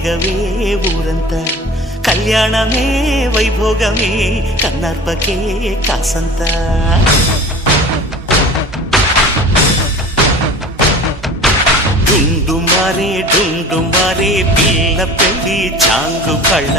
రేగవే ఊరంతా కళ్యాణమే వైభోగమే కన్నార్పకే కాసంత డుండు మారే పిల్ల పెళ్ళి చాంగు పళ్ళ